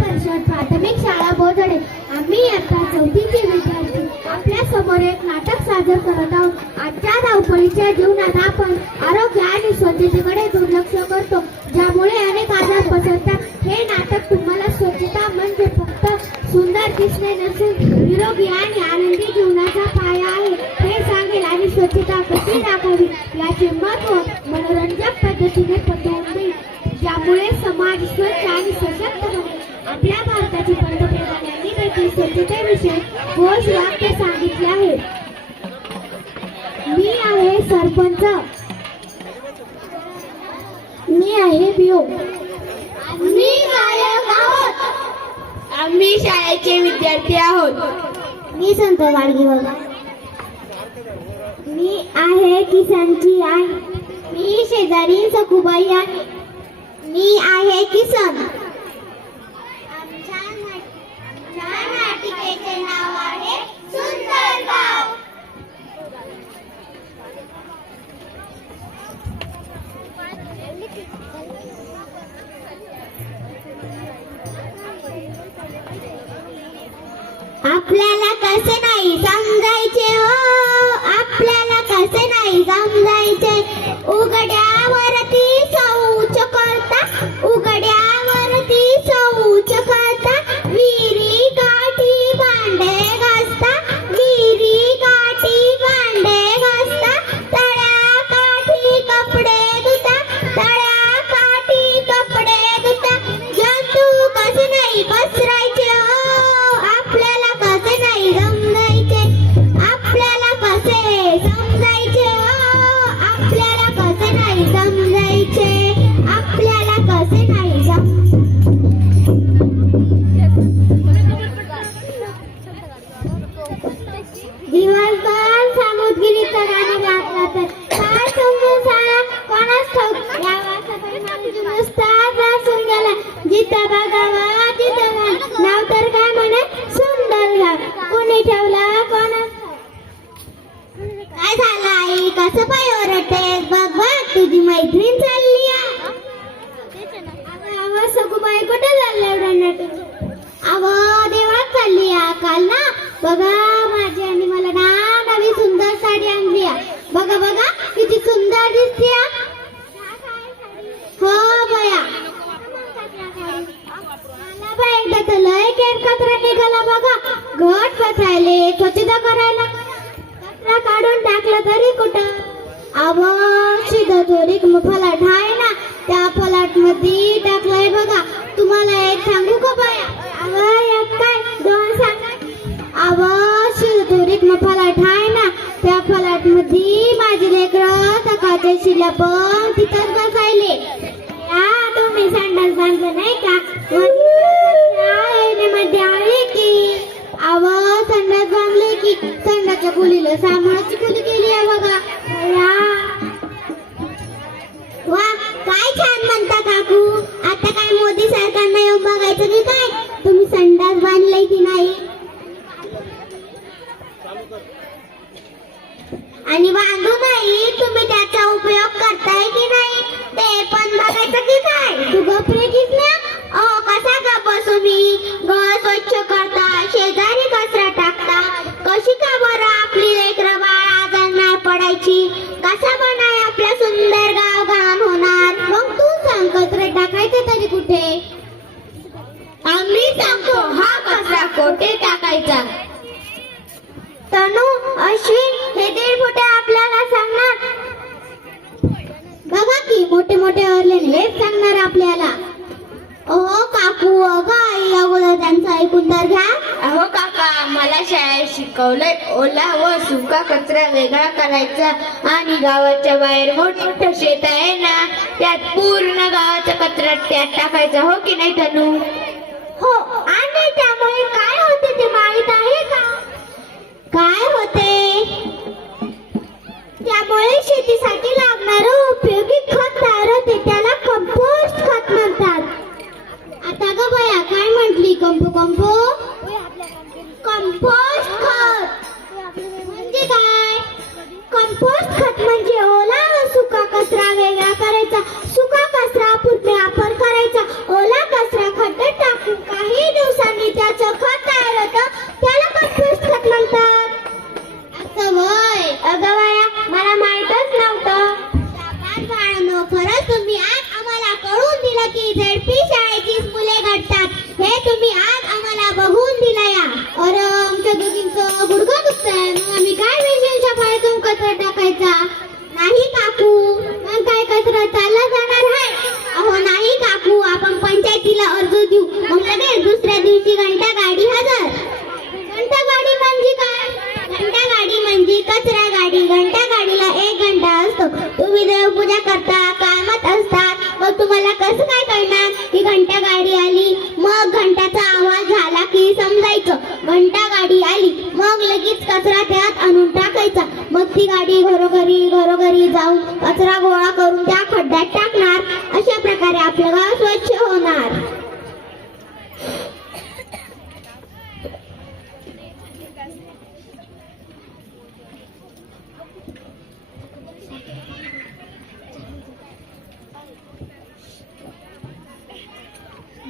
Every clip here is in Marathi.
परिषद प्राथमिक शाळा बोधडे. आम्ही इयत्ता चौथीचे विद्यार्थी आपल्या समोर एक नाटक सादर करत आहोत. आजच्या धावपळीच्या जीवनात आपण आरोग्य आणि स्वच्छतेकडे दुर्लक्ष करतो, ज्यामुळे अनेक आजार पसरतात. हे नाटक तुम्हाला स्वच्छता म्हणजे फक्त सुंदर दिसणे नसून निरोगी आणि आनंदी जीवनाचा पाया आहे हे सांगेल आणि स्वच्छता कशी राखावी याचे महत्त्व मनोरंजक पद्धतीने पटवून देईल, ज्यामुळे समाज स्वच्छ आणि सशक्त बनेल. आपल्या भारताची पंतप्रधानांनी देखील स्वच्छतेविषयी ठोस वाक्य सांगितले आहे. मी आहे सरपंच, मी आहे बिओ, आम्ही गायक आहोत, आम्ही शाळेचे विद्यार्थी आहोत. मी संत गाडगी बाबा, मी आहे किसनची आई, मी शेजारी सखुबाई आहे, मी आहे किसन. आमच्या नाटिकेचे नाव आहे सुंदर गाव. आपल्याला कसे नाही समजायचे हो, आपल्याला कसे नाही समजायचे. उघड्यावरती शौच करता, उघड्यावरती शौच करता, विहिरी काठी भांडे घासता, विहिरी काठी भांडे घासता, तळ्या काठी कपडे धुता, तळ्या काठी कपडे धुता. जंतू कसे नाही पसरायचे हो, आपल्याला कसे नाही समजायचे, आपल्याला कसे समजायचे हो, आपल्याला कसे नाही समजायचे, आपल्याला कसे नाही दिवसभर समुद्रीचं गाणं गात राहतात. काय समजून सारा कोणास ठाऊक, या वासाचा माणूस नुसताच वासून गेला. जिथं बघावा तिथं गाणं, नाव तर काय म्हणे सुंदर गाव. कोणी ठेवला कोणास काय झालं आई, कसं पाय ओरडतेस, बघ बघ तुझी मैत्रीण चालली आहे. अगं सगुबाई कुठे चालल्या एवढ्या नाटक? अगं देवळात चालली आहे. काल ना बघा माझी आणि मला ना नवी सुंदर साडी आणली आहे. बघा बघा किती सुंदर दिसते. हो बया, मला बाय एकदा तर लय केर कचरा निघाला बघा. घट पसायले स्वच्छता करायला कचरा काढून टाकला तरी कुठं. शिदा थोडीक फलाट आहे ना, त्या फलाट मध्ये टाकलाय बघा. तुम्हाला एक सांगू का बाया? एक काय दोन सांगा. शिदा थोडीक फलाट आहे ना, त्या फलाट मध्ये माझे लेकरं सकाळच्या शिल्या पण तिथंच बसायले. तुम्ही संडास बांधलं नाही का मध्ये आले की? संडास बांधले की संडाच्या खोलीला सामानाची खोली केली आहे बघा. वा काय छान म्हणता काकू. आता काय मोदी सरकारनं येऊन बघायचं की काय तुम्ही संडास बांधले की नाही, आणि बांधू नाही तुम्ही त्याचा उपयोग करताय की नाही ते पण बघायचं की काय. तू गपरे किसल्या कसा गप बसू मी. घर स्वच्छ करता, शेजारी कचरा टाकता, कशी का बरं आपली लेकरं बाळ आजार नाही पडायची, कसा बनाय आपल्या सुंदर गाव घाण होणार. मग तू सांग कचरा टाकायचा तरी कुठे? आम्ही सांगतो हा कचरा कोठे टाकायचा. तनू अश्विन हे 1.5 फुटे आपल्याला सांगणार. बघा की मोठे मोठे अरले हेच सांगणार आपल्याला. काकू अगं आई अगोदर त्यांचं ऐकून तर घ्या. अहो काका, मला शाळेत शिकवलंय ओला व सुका कचरा वेगळा करायचा, आणि गावाच्या बाहेर मोठं शेत आहे ना, त्यात पूर्ण गावाचा कचरा त्यात टाकायचा. हो की नाही तनू? हो, आणि त्यामुळे काय होते ते माहित आहे का? काय होते? त्यामुळे शेतीसाठी लागणारं उपयोगी खत तयार होते, त्याला कंपोस्ट खत म्हणतात. आता ग बया काय म्हटली? कंपोस्ट खत म्हणजे काय? कंपोस्ट खत म्हणजे ओला व सुका कचरा वेगळा करायचा, सुका कचरा पुढे वापर करायचा, ओला कचरा खड्ड्यात टाकून काही वाटतात हे तुम्ही आज आम्हाला बघून दिला या. अरे आमच्या दोघींचं गुडघं दुखतंय, मग आम्ही काय विषयांच्या फाळ्यातून कचरा टाकायचा? नाही काकू, मग काय कचरा चालला जाणार आहे? अहो नाही काकू, आपण पंचायतीला अर्ज देऊ, मग लगेच दुसऱ्या दिवशी घंटा गाडी हजर. घंटा गाडी म्हणजे काय? घंटा गाडी म्हणजे कचरा गाडी. घंटा गाडीला 1 घंटा असतो. तुम्ही देवपूजा करता, कामात असतात, मग तुम्हाला कसं काय कळणार की घंटा गाडी आली? मग घंटाचा आवाज झाला की समजायचं घंटा गाडी आली, मग लगेच कचरा त्यात आणून टाकायचा. मग ती गाडी घरोघरी जाऊन कचरा गोळा करून त्या खड्ड्यात टाकणार. अशा प्रकारे आपलं गाव स्वच्छ होणार.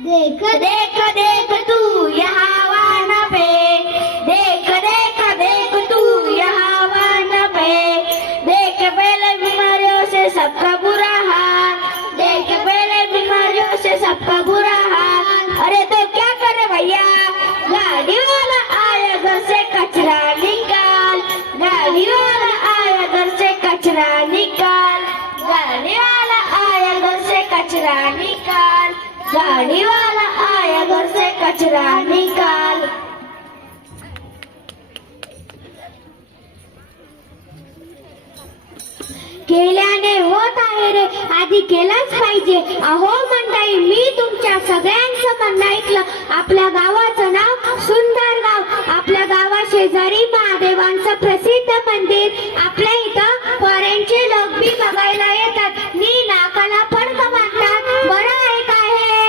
देख देख देख तू यहाँ वान पे, देख देख देख तू यहाँ वान पे, देख पहले बीमारियों से सबका बुरा हाल, देख पहले बीमारियों से सबका बुरा हाल. अरे तो क्या करे भैया, गाड़ी वाला आया घर से कचरा निकाल, गाड़ी वाला आया घर से कचरा निकाल, गाड़ी वाला आया घर से कचरा निकाल, गाड़ी वाला आया घर से कचरा निकाल. केल्याने होत आहे रे, आधी केलंच पाहिजे. अहो मंडळी, मी तुमच्या सगळ्यांचं म्हणणं ऐकलं. आपल्या गावाचं नाव सुंदर गाव, आपल्या गावा शेजारी महादेवांचं प्रसिद्ध मंदिर, आपल्या इथं फॉरेनचे लोक बी बघायला येतात, नी नाकाला पडकं बांधतात. बरं आहे का हे?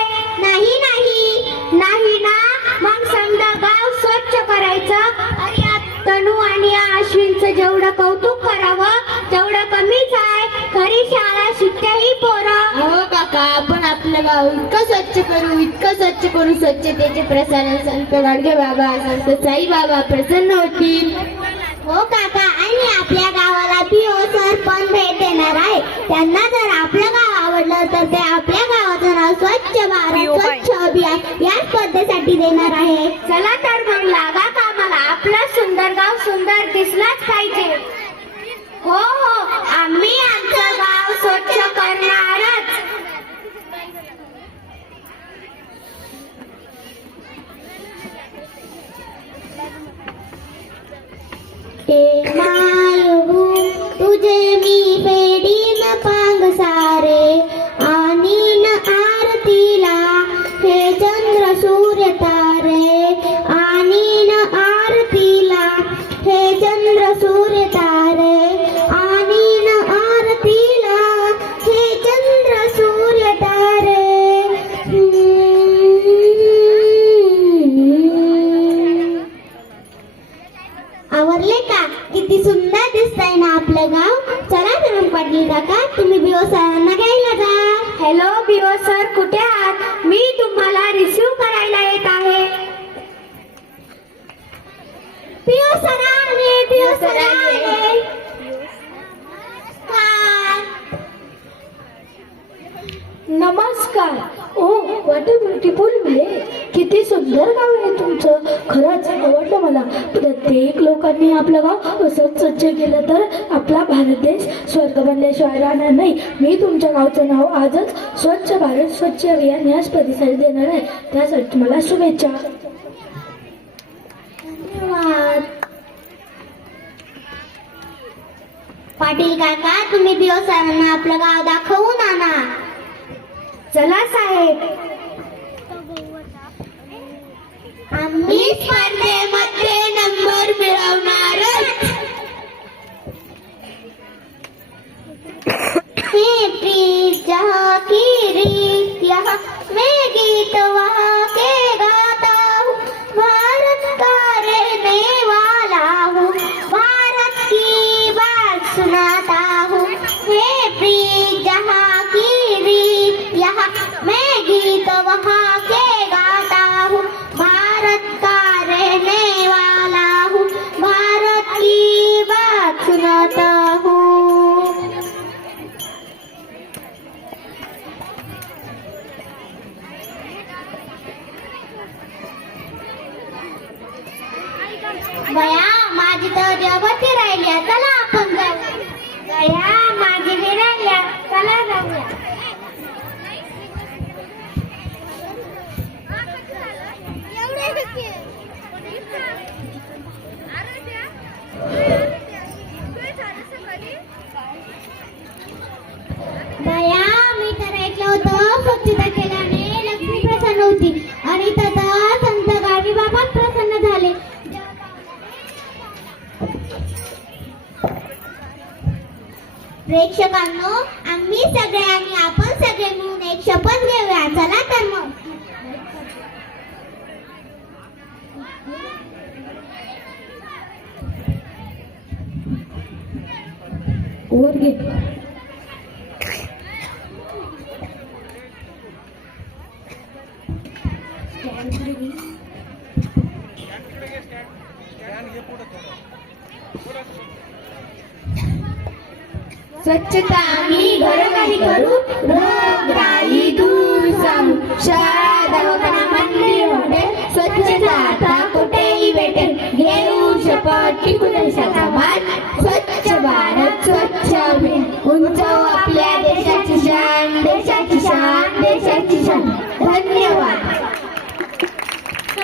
नाही नाही नाही ना, मग समजा गाव स्वच्छ करायचं. अरे या तनू आणि या अश्विनचं जेवढं कौतुक करावं तेवढं कमीच आहे. खरी शाळा शिकते ही पोरं. हो काका, आपण आपलं गाव इतकं स्वच्छ करू, स्वच्छतेचे प्रसारण संत गाडगे बाबा, संत साई बाबा प्रसन्न होतील. हो काका, आणि आपल्या गावाला पीओ सर पण भेट देणार आहे. त्यांना जर आपलं गाव आवडलं तर ते आपल्या गावाचं नाव स्वच्छ भारत स्वच्छ अभियान या स्पर्धेसाठी देणार आहे. चला तर मग लागा कामाला. आपलं सुंदर गाव सुंदर दिसलाच पाहिजे. हो हो, आम्ही आमचं गाव स्वच्छ करणारच. मायू तुझे मी पेडीन पांग सारे, आणि न आरतीला हे चंद्र सूर्य तारे, आणि न आरतीला हे चंद्र सूर्य तारे, आणि न आरतीला हे चंद्र सूर्य तारे. आवरले का? किती सुंदर दिसतंय ना आपलं गाव. चला तर पाटील काका, तुम्ही बीओ सरांना घ्यायला जा. हॅलो बीओ सर, कुठे आहात? मी तुम्हाला रिसीव करायला येत आहे. बीओ सर आले, बीओ सर आले. नमस्कार. ओ व्हॉट अ ब्युटिफुल विलेज. किती सुंदर गाव आहे तुमचं. खरंच आवडलं मला. प्रत्येक लोकांनी आपलं गाव असंच स्वच्छ केलं तर आपला भारत देश स्वर्ग बनल्याशिवाय राहणार नाही. मी तुमच्या गावचं नाव आजच स्वच्छ भारत स्वच्छ अभियान या स्पर्धेसाठी देणार आहे. त्यासाठी मला शुभेच्छा. धन्यवाद. पाटील काका, तुम्ही बीओ सरांना आपलं गाव दाखवून आणा. चला साहेब. आम्ही स्पर्धेमध्ये नंबर मिळवणारच. हे प्रीत जहाँ की रीत यहाँ मैं गीत वहाँ के गाता हूँ. भारत का रहने वाला हूँ, भारत की बात सुनाता हूँ. हे प्रीत जहाँ की रीत यहाँ मैं गीत वहाँ के गाता हूँ. भारत का रहने माझी तर देवावरती राहिल्या, चला आपण जाऊया. माझी बी राहिल्या, चला जाऊया. दया, मी तर ऐकलं होतं स्वच्छता केल्याने लक्ष्मी प्रसन्न होती आणि तथा संत गावी बाबा प्रसन्न झाले. प्रेक्षकांनो, आम्ही सगळे आणि आपण सगळे मिळून एक शपथ घेऊया. चला तर मग. वर घे. स्वच्छता आम्ही घरोघरी करू, रोगराई दूर जाऊ. शाळा, दवाखाना, मंदिर, हॉटेल, स्वच्छता आता कुठेही भेटेल. घेऊ शपथ टिकू देशाचा मान, स्वच्छ भारत स्वच्छ अभियान. उंचावू आपल्या देशाची शान, देशाची शान, देशाची शान. धन्यवाद.